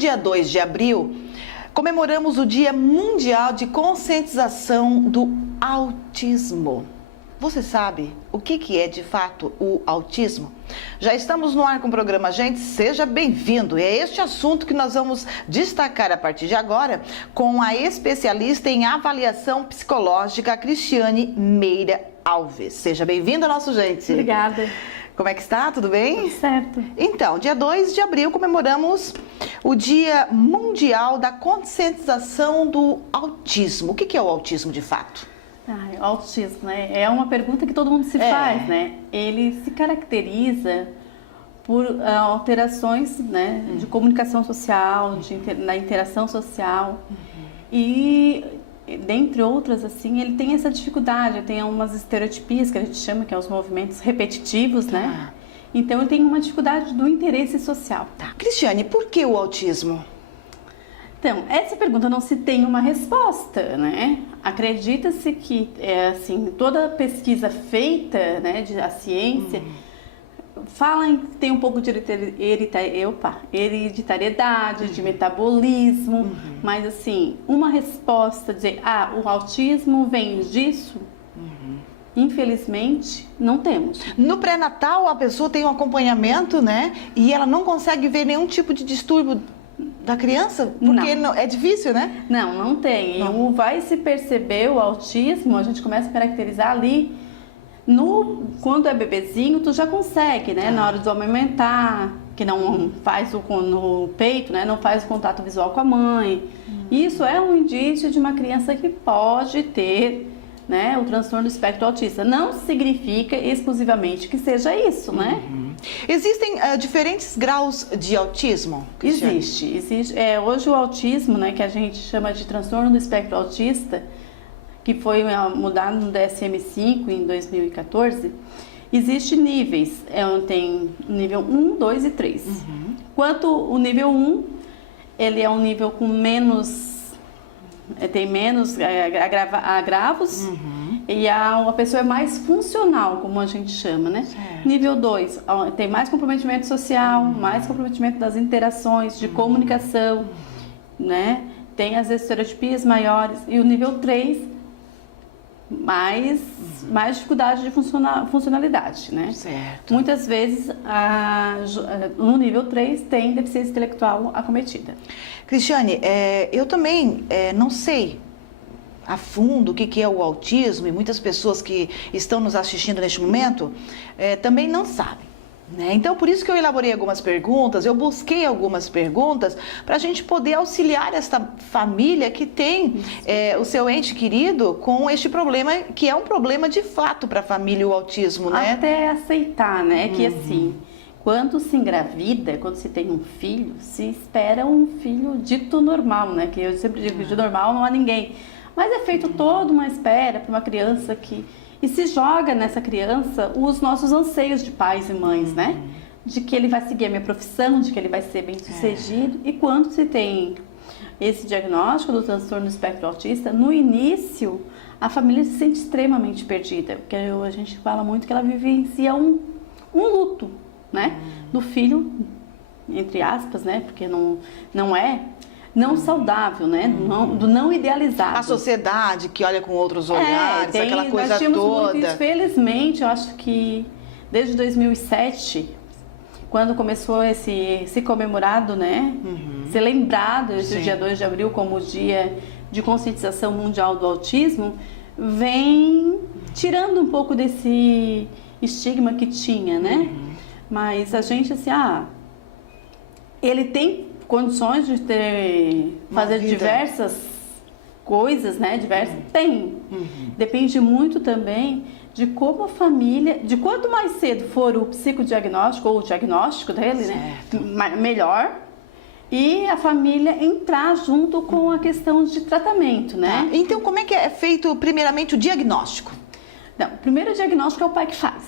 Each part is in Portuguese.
dia 2 de abril, comemoramos o Dia Mundial de Conscientização do Autismo. Você sabe o que é de fato o autismo? Já estamos no ar com o programa Gente, seja bem-vindo. É este assunto que nós vamos destacar a partir de agora com a especialista em avaliação psicológica, Cristiane Meira Alves. Seja bem-vinda, nosso Gente. Obrigada. Como é que está? Tudo bem? Tudo certo. Então, dia 2 de abril comemoramos o Dia Mundial da Conscientização do Autismo. O que é o autismo de fato? O autismo, né? É uma pergunta que todo mundo se faz, né? Ele se caracteriza por alterações, né, de comunicação social, na interação social e, dentre outras, assim, ele tem essa dificuldade, tem umas estereotipias que a gente chama, que é os movimentos repetitivos, né? Então, ele tem uma dificuldade do interesse social. Cristiane, por que o autismo? Então, essa pergunta não se tem uma resposta, né? Acredita-se que, assim, toda pesquisa feita, né, a ciência, fala em que tem um pouco de hereditariedade, de metabolismo, mas, assim, uma resposta, dizer, o autismo vem disso, infelizmente, não temos. No pré-natal, a pessoa tem um acompanhamento, né, e ela não consegue ver nenhum tipo de distúrbio da criança? Porque não, é difícil, né? Não tem. Não. Vai se perceber o autismo, a gente começa a caracterizar ali, quando é bebezinho, tu já consegue, né? Na hora de amamentar, que não faz no peito, né? Não faz o contato visual com a mãe. Isso é um indício de uma criança que pode ter, né, o transtorno do espectro autista. Não significa exclusivamente que seja isso, né? Existem diferentes graus de autismo? Cristiane? Existe. Hoje o autismo, né, que a gente chama de transtorno do espectro autista, que foi mudado no DSM-5 em 2014, existe níveis. Tem nível 1, 2 e 3. Quanto o nível 1, ele é um nível com menos... tem menos agravos e a pessoa é mais funcional, como a gente chama, né? Certo. Nível 2, tem mais comprometimento social, mais comprometimento das interações, de comunicação, né? Tem as estereotipias maiores. E o nível 3, mais dificuldade de funcionalidade, né? Certo. Muitas vezes, no nível 3, tem deficiência intelectual acometida. Cristiane, eu também não sei a fundo o que é o autismo, e muitas pessoas que estão nos assistindo neste momento também não sabem, né? Então, por isso que eu elaborei algumas perguntas, eu busquei algumas perguntas para a gente poder auxiliar esta família que tem o seu ente querido com este problema, que é um problema de fato para a família, o autismo, né? Até aceitar, né, que assim... Quando se engravida, quando se tem um filho, se espera um filho dito normal, né? Que eu sempre digo que de normal não há ninguém. Mas é feito toda uma espera para uma criança e se joga nessa criança os nossos anseios de pais e mães, né? De que ele vai seguir a minha profissão, de que ele vai ser bem-sucedido. E quando se tem esse diagnóstico do transtorno do espectro autista, no início, a família se sente extremamente perdida. Porque a gente fala muito que ela vivencia um luto, né, do filho, entre aspas, né, porque não é saudável, né, do não idealizado. A sociedade que olha com outros olhares, aquela coisa nós tínhamos toda. Muito isso. Felizmente, eu acho que desde 2007, quando começou esse comemorado, né, ser lembrado esse dia 2 de abril como o Dia de Conscientização Mundial do Autismo, vem tirando um pouco desse estigma que tinha, né? Mas a gente, assim, ele tem condições de fazer diversas coisas, né? Tem. Depende muito também de como a família, de quanto mais cedo for o psicodiagnóstico ou o diagnóstico dele, certo, né? Melhor. E a família entrar junto com a questão de tratamento, né? Então, como é que é feito primeiramente o diagnóstico? Não, o primeiro diagnóstico é o pai que faz.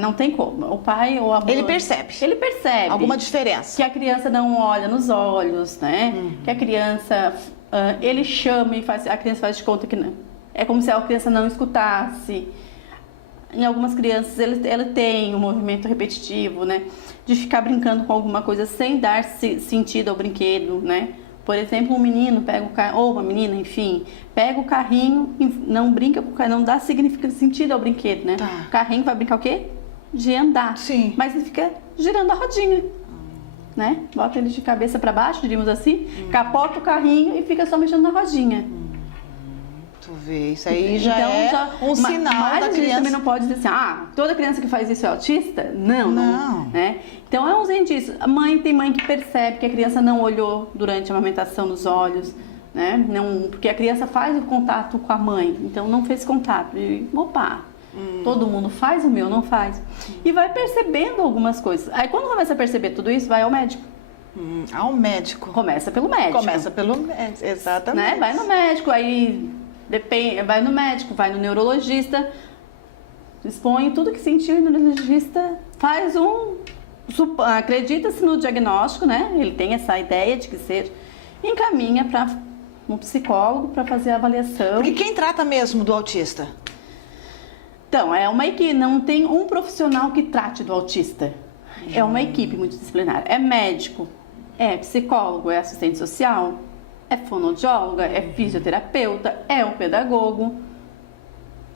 Não tem como. O pai ou a mãe... Ele percebe. Alguma diferença. Que a criança não olha nos olhos, né? Que a criança... ele chama e a criança faz de conta que não. É como se a criança não escutasse. Em algumas crianças, ele tem um movimento repetitivo, né? De ficar brincando com alguma coisa sem dar sentido ao brinquedo, né? Por exemplo, um menino pega o carro, ou uma menina, enfim, pega o carrinho e não brinca com o carrinho, não dá sentido ao brinquedo, né? Tá. O carrinho vai brincar o quê? De andar. Sim. Mas ele fica girando a rodinha, né? Bota ele de cabeça para baixo, diríamos assim, capota o carrinho e fica só mexendo na rodinha. Tu vê, isso aí já Então, é um sinal mas da a gente criança. também não pode dizer assim, toda criança que faz isso é autista? Não. Né? Então é uns indícios. Tem mãe que percebe que a criança não olhou durante a amamentação nos olhos, né? Não, porque a criança faz o contato com a mãe, então não fez contato. E, opa, todo mundo faz, o meu não faz. E vai percebendo algumas coisas. Aí quando começa a perceber tudo isso, vai ao médico. Ao médico. Começa pelo médico. Começa pelo médico, exatamente. Né? Vai no médico, aí vai no médico, vai no neurologista, expõe tudo que sentiu e o neurologista faz acredita-se no diagnóstico, né? Ele tem essa ideia de que seja, encaminha para um psicólogo para fazer a avaliação. Porque quem trata mesmo do autista? Então, é uma equipe, não tem um profissional que trate do autista. É uma equipe multidisciplinar. É médico, é psicólogo, é assistente social, é fonoaudióloga, é fisioterapeuta, é o pedagogo,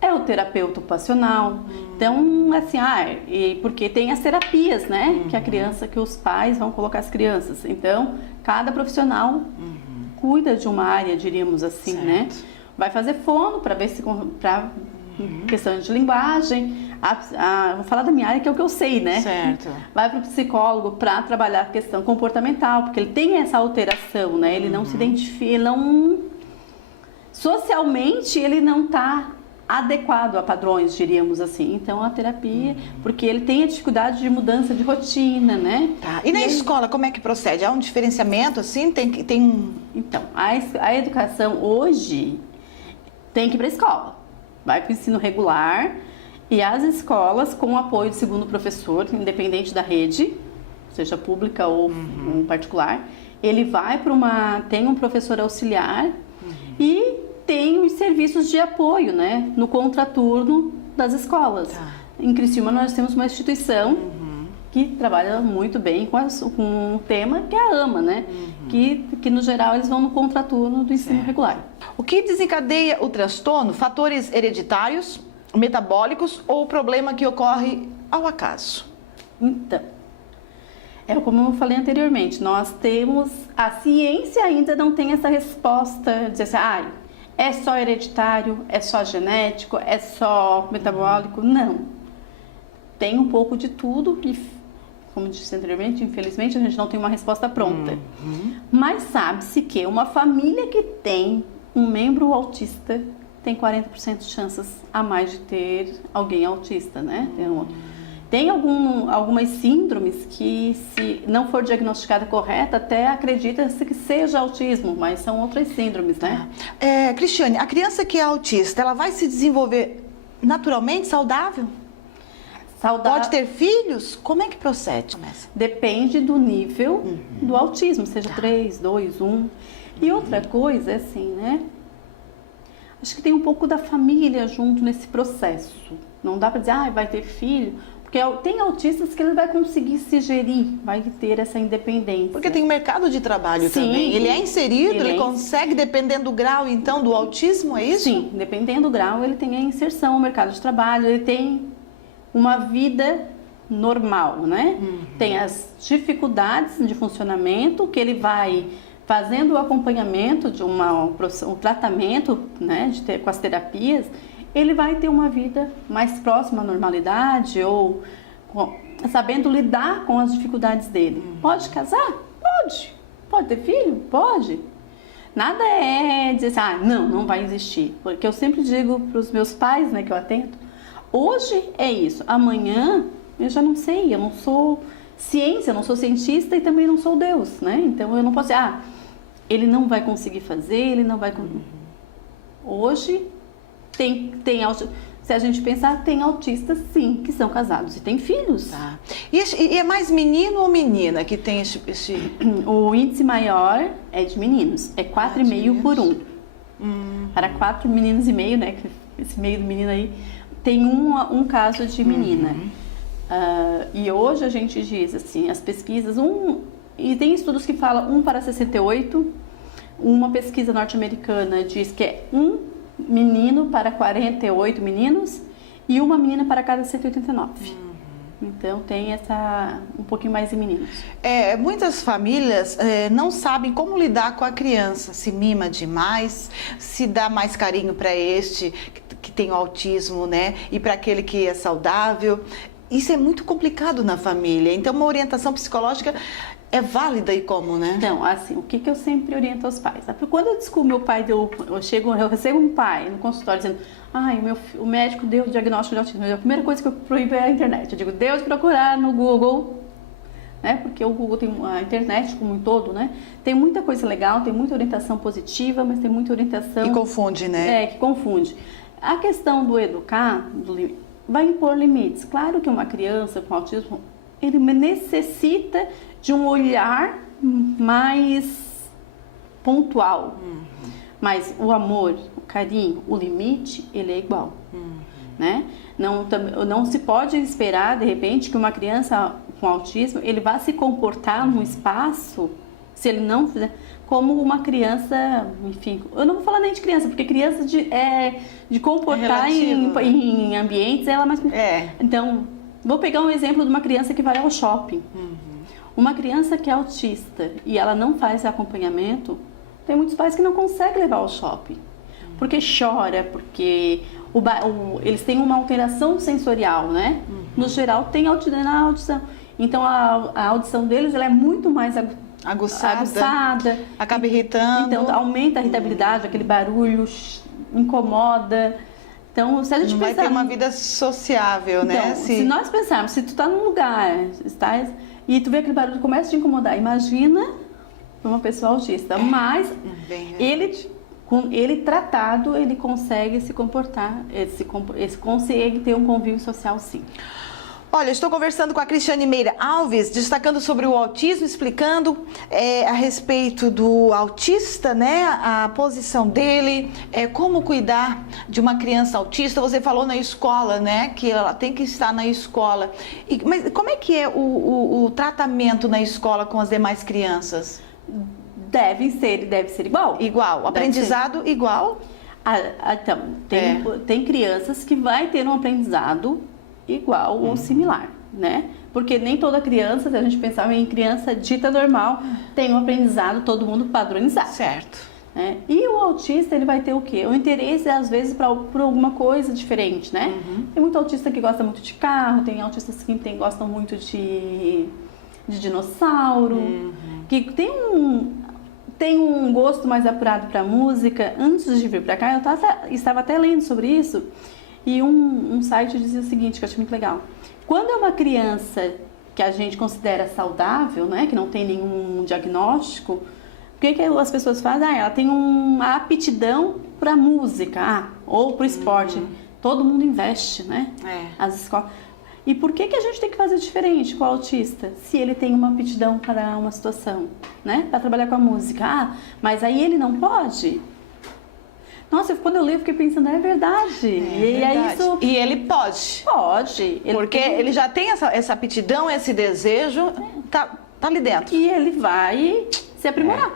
é o terapeuta ocupacional. Então, assim, porque tem as terapias, né? Que os pais vão colocar as crianças. Então, cada profissional cuida de uma área, diríamos assim, certo. né? Vai fazer fono para ver se questão de linguagem. Vou falar da minha área, que é o que eu sei, né? Certo. Vai para o psicólogo para trabalhar a questão comportamental, porque ele tem essa alteração, né? Ele não se identifica, socialmente ele não está adequado a padrões, diríamos assim. Então a terapia, porque ele tem a dificuldade de mudança de rotina, né? Tá. E na escola, como é que procede? Há um diferenciamento assim? Tem um... Então, a educação hoje tem que ir para a escola. Vai para o ensino regular e as escolas, com o apoio do segundo professor, independente da rede, seja pública ou particular, ele vai para tem um professor auxiliar e tem os serviços de apoio, né, no contraturno das escolas. Tá. Em Criciúma nós temos uma instituição que trabalha muito bem com um tema que é a AMA, né, que no geral eles vão no contraturno do ensino regular. O que desencadeia o transtorno? Fatores hereditários, metabólicos ou o problema que ocorre ao acaso? Então, como eu falei anteriormente, a ciência ainda não tem essa resposta, dizer assim, é só hereditário, é só genético, é só metabólico. Não. Tem um pouco de tudo e, como disse anteriormente, infelizmente a gente não tem uma resposta pronta. Mas sabe-se que uma família que tem um membro autista tem 40% de chances a mais de ter alguém autista, né? Tem algumas síndromes que, se não for diagnosticada correta, até acredita-se que seja autismo, mas são outras síndromes, né? Cristiane, a criança que é autista, ela vai se desenvolver naturalmente saudável? Pode ter filhos? Como é que procede? Depende do nível do autismo, seja 3, 2, 1. E outra coisa, assim, né? Acho que tem um pouco da família junto nesse processo. Não dá para dizer, vai ter filho, porque tem autistas que ele vai conseguir se gerir, vai ter essa independência. Porque tem um mercado de trabalho também. Ele é inserido, ele consegue, dependendo do grau, então, do autismo, é isso? Sim, dependendo do grau, ele tem a inserção no mercado de trabalho, ele tem uma vida normal, né? Tem as dificuldades de funcionamento, que ele vai fazendo o acompanhamento de um tratamento, né, com as terapias, ele vai ter uma vida mais próxima à normalidade ou sabendo lidar com as dificuldades dele. Pode casar? Pode. Pode ter filho? Pode. Nada é dizer assim, não vai existir. Porque eu sempre digo para os meus pais, né, que eu atendo, hoje é isso, amanhã eu já não sei, eu não sou ciência, eu não sou cientista e também não sou Deus, né? Então eu não posso dizer, ele não vai conseguir fazer, ele não vai... Hoje tem se a gente pensar, tem autistas sim, que são casados e têm filhos. Tá. E é mais menino ou menina que tem esse... O índice maior é de meninos, é 4,5 por 1. Para 4 meninos e meio, né? Esse meio do menino aí, tem um caso de menina. E hoje a gente diz assim, as pesquisas, e tem estudos que falam 1 para 68, uma pesquisa norte-americana diz que é 1 menino para 48 meninos e uma menina para cada 189. Então tem um pouquinho mais de meninos. Muitas famílias não sabem como lidar com a criança, se mima demais, se dá mais carinho para este que tem o autismo, né? E para aquele que é saudável. Isso é muito complicado na família. Então uma orientação psicológica é válida e como, né? Então, assim, o que eu sempre oriento aos pais? Quando eu descubro meu pai eu recebo um pai no consultório dizendo, o médico deu o diagnóstico de autismo. A primeira coisa que eu proíbo é a internet. Eu digo, Deus procurar no Google, né? Porque o Google tem a internet como um todo, né? Tem muita coisa legal, tem muita orientação positiva, mas tem muita orientação... Que confunde, né? Que confunde. A questão do educar, vai impor limites. Claro que uma criança com autismo, ele necessita de um olhar mais pontual. Mas o amor, o carinho, o limite, ele é igual. Né? Não se pode esperar, de repente, que uma criança com autismo, ele vá se comportar no espaço, se ele não fizer, como uma criança, enfim, eu não vou falar nem de criança, porque criança de comportar em ambientes, ela é mais... Então, vou pegar um exemplo de uma criança que vai ao shopping. Uma criança que é autista e ela não faz acompanhamento, tem muitos pais que não conseguem levar ao shopping. Porque chora, porque eles têm uma alteração sensorial, né? No geral, tem audição. Então, a audição deles ela é muito mais aguçada. Acaba irritando. Então, aumenta a irritabilidade, aquele barulho incomoda. Então, se a gente não vai ter uma vida sociável, então, né? Se nós pensarmos, se tu tá num lugar, e tu vê aquele barulho que começa a te incomodar, imagina uma pessoa autista. Mas ele tratado, ele consegue se comportar, consegue ter um convívio social, sim. Olha, estou conversando com a Cristiane Meira Alves, destacando sobre o autismo, explicando a respeito do autista, né? A posição dele, como cuidar de uma criança autista. Você falou na escola, né? Que ela tem que estar na escola. Mas como é que é o tratamento na escola com as demais crianças? Deve ser igual. Igual, aprendizado igual? Então, tem crianças que vai ter um aprendizado igual ou similar, né? Porque nem toda criança, se a gente pensar em criança dita normal, tem um aprendizado todo mundo padronizado. Certo. Né? E o autista, ele vai ter o quê? O interesse, às vezes, por alguma coisa diferente, né? Tem muito autista que gosta muito de carro, tem autistas que gostam muito de dinossauro, que tem um gosto mais apurado para música. Antes de vir para cá, eu estava até lendo sobre isso. E um site dizia o seguinte, que eu achei muito legal. Quando é uma criança que a gente considera saudável, né, que não tem nenhum diagnóstico, o que as pessoas fazem? Ela tem uma aptidão para música, ou para o esporte. Todo mundo investe, né? As escolas. E por que a gente tem que fazer diferente com o autista? Se ele tem uma aptidão para uma situação, né? Para trabalhar com a música. Mas aí ele não pode? Nossa, quando eu li, eu fiquei pensando, é verdade. E ele pode. Pode. Porque ele já tem essa aptidão, esse desejo, tá ali dentro. E ele vai se aprimorar.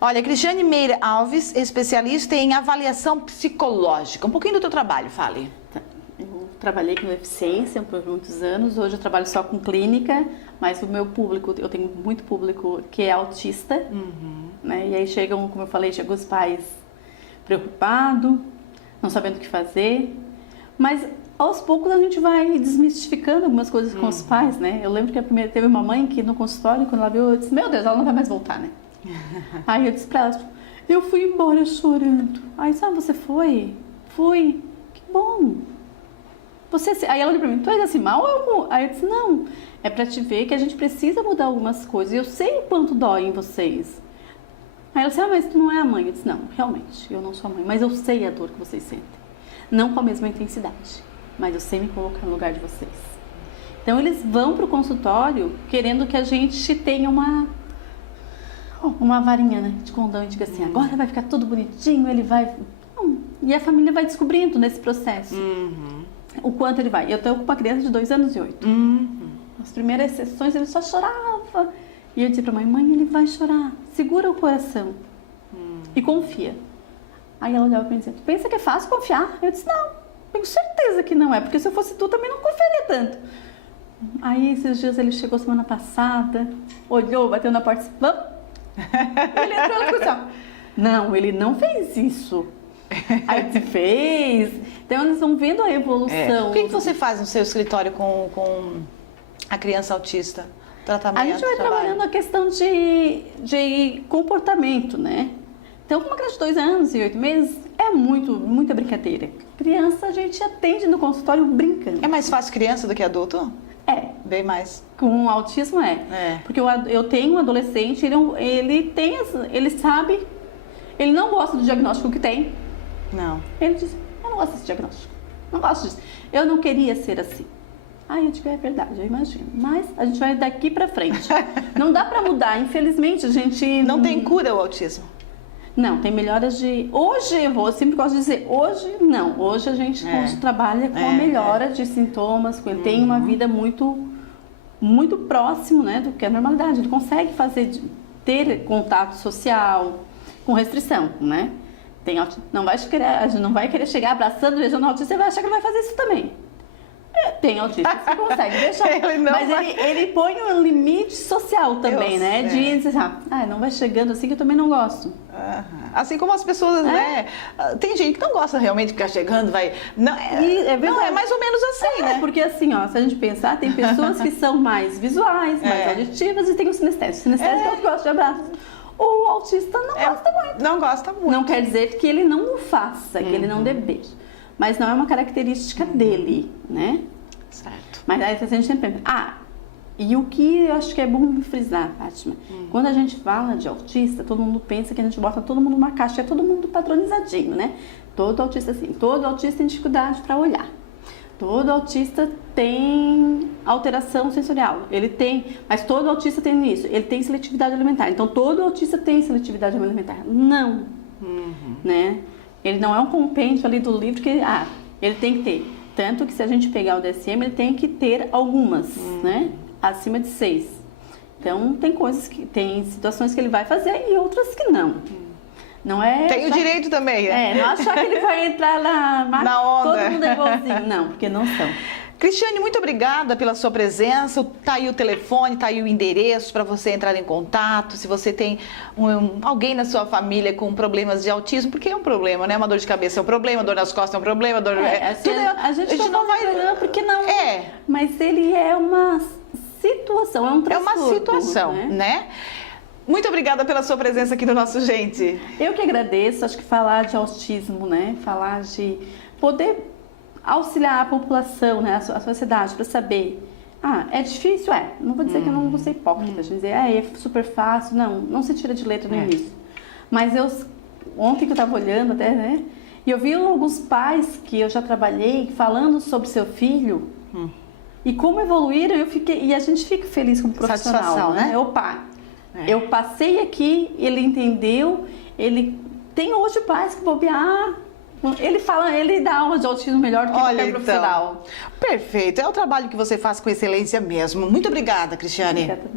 Olha, Cristiane Meira Alves, especialista em avaliação psicológica. Um pouquinho do teu trabalho, fale. Eu trabalhei com eficiência por muitos anos. Hoje eu trabalho só com clínica, mas o meu público, eu tenho muito público que é autista. Né? E aí chegam, como eu falei, chegam os pais preocupado, não sabendo o que fazer, mas aos poucos a gente vai desmistificando algumas coisas com os pais, né? Eu lembro que teve uma mãe que no consultório, quando ela viu, eu disse, meu Deus, ela não vai mais voltar, né? Aí eu disse pra ela, eu fui embora chorando. Aí, você foi? Fui. Que bom. Aí ela olhou pra mim, tu és assim mal? Aí eu disse, não, é pra te ver que a gente precisa mudar algumas coisas, e eu sei o quanto dói em vocês. Aí ela disse, mas tu não é a mãe. Eu disse, não, realmente, eu não sou a mãe, mas eu sei a dor que vocês sentem. Não com a mesma intensidade, mas eu sei me colocar no lugar de vocês. Então, eles vão para o consultório querendo que a gente tenha uma varinha, né, de condão e diga assim, agora vai ficar tudo bonitinho, ele vai... Não. E a família vai descobrindo nesse processo. o quanto ele vai. Eu estou com uma criança de 2 anos e 8. As primeiras sessões ele só chorava. E eu disse para a mãe, ele vai chorar. Segura o coração e confia. Aí ela olhava para mim e dizia, tu pensa que é fácil confiar? Eu disse, não, tenho certeza que não é, porque se eu fosse tu também não confiaria tanto. Aí esses dias ele chegou semana passada, olhou, bateu na porta e disse, vamos? Ele entrou e falou assim, não, ele não fez isso. Aí te fez. Então eles vão vendo a evolução. O que você faz no seu escritório com a criança autista? Tratamento, a gente vai trabalhando a questão de comportamento, né? Então, com uma criança de 2 anos e 8 meses, é muita brincadeira. Criança a gente atende no consultório brincando. É mais fácil criança do que adulto? É. Bem mais. Com autismo é. Porque eu tenho um adolescente, ele sabe, ele não gosta do diagnóstico que tem. Não. Ele diz, eu não gosto desse diagnóstico, não gosto disso. Eu não queria ser assim. Aí eu digo, é verdade, eu imagino. Mas a gente vai daqui pra frente. Não dá pra mudar, infelizmente a gente... Não tem cura o autismo? Não, tem melhoras de... Hoje, eu sempre gosto de dizer, hoje não. Hoje a gente trabalha com a melhora de sintomas, ele tem uma vida muito próximo, né, do que a normalidade. Ele consegue ter contato social com restrição, né? A gente não vai querer chegar abraçando, beijando o autista, você vai achar que ele vai fazer isso também. Tem autista que consegue deixar, ele põe um limite social também, né? De dizer, não vai chegando assim que eu também não gosto. Assim como as pessoas, né? Tem gente que não gosta realmente de ficar chegando, vai... Não, é mais ou menos assim, né? Porque assim, se a gente pensar, tem pessoas que são mais visuais, mais auditivas e tem o sinestésico. O sinestésico é o que gosta de abraço. O autista não gosta muito. Não gosta muito. Não quer dizer que ele não o faça, que ele não dê beijo. Mas não é uma característica dele, né? Certo. Mas aí a gente sempre pensa, e o que eu acho que é bom frisar, Fátima, quando a gente fala de autista, todo mundo pensa que a gente bota todo mundo numa caixa, é todo mundo padronizadinho, né? Todo autista assim, todo autista tem dificuldade para olhar. Todo autista tem alteração sensorial, mas todo autista tem isso, ele tem seletividade alimentar, então todo autista tem seletividade alimentar. Não, né? Ele não é um compêndio ali do livro que, ele tem que ter. Tanto que se a gente pegar o DSM, ele tem que ter algumas, né? Acima de 6. Então, tem situações que ele vai fazer e outras que não. Não é... Tem o direito também, né? Não achar que ele vai entrar na onda. Todo mundo é igualzinho. Não, porque não são. Cristiane, muito obrigada pela sua presença. Tá aí o telefone, tá aí o endereço para você entrar em contato. Se você tem alguém na sua família com problemas de autismo, porque é um problema, né? Uma dor de cabeça é um problema, dor nas costas é um problema, a gente não vai... Porque não... Mas ele é uma situação, é um transtorno. É uma situação, né? Muito obrigada pela sua presença aqui no nosso Gente. Eu que agradeço. Acho que falar de autismo, né? Falar de poder... auxiliar a população, né, a sociedade, para saber, é difícil? Não vou dizer que eu não vou ser hipócrita, dizer, é super fácil, não se tira de letra no início. Mas ontem que eu estava olhando até, né, e eu vi alguns pais que eu já trabalhei falando sobre seu filho e como evoluíram, e a gente fica feliz como profissional, satisfação, né? Opa, eu passei aqui, ele entendeu, ele tem hoje pais que bobear. Ele dá aula de autismo melhor do que qualquer profissional. Perfeito, é o trabalho que você faz com excelência mesmo. Muito obrigada, Cristiane. Obrigada.